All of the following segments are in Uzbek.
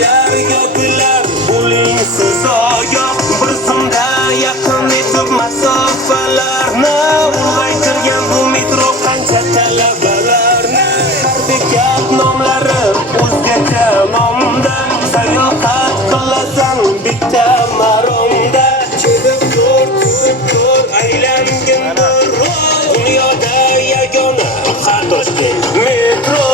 yopilar bo'ling siz oyoq bir zumda yaqin etib masofalarni ulg'aytirgan bu metro qancha talabalarni bekat nomlari o'zgacha nomda sayohat qilasan bitta maromda chizib ko'r aylangin dunyoda yagona Toshkent metro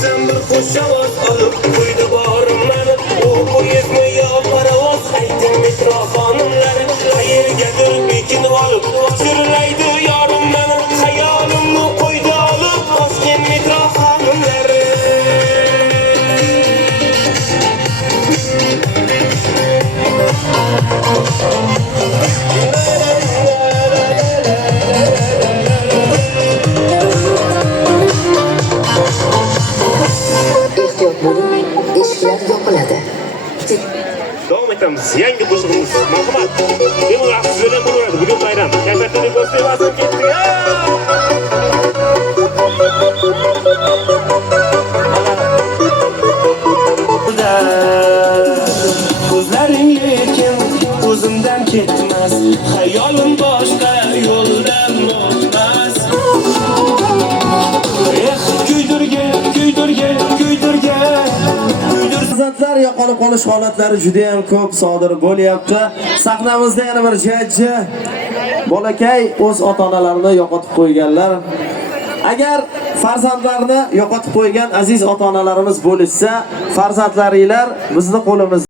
Sen bir hoş ovoz olib qo'ydi borimni u poyezdmi yo parovoz ayting metro xonimlar qayergadir bekinib olib sirlaydi yorim meni xayolimni qo'ydi olib Toshkent metro xonimlari Eshiklar yopiladi. Davom etamiz. Yangi qo'shig'imiz marhamat. Bemalol afsuslardan bo'laveradi. Bugun bayram. Kayfiyatni ko'rsatib ketdik. Ko'zlaring lekin ko'zimdan ketmas, xayolim boshqa yo'ldan o'tmas. Kuydirga. Farzandlar yo'qolib qolish holatlari juda ham ko'p sodir bo'lyapti. Sahnamizda yana bir jajji bolakay o'z ota-onalarini yo'qotib qo'yganlar. Agar farzandlarni yo'qotib qo'ygan aziz ota-onalarimiz bo'lsa, farzandlaringlar bizni qo'limizda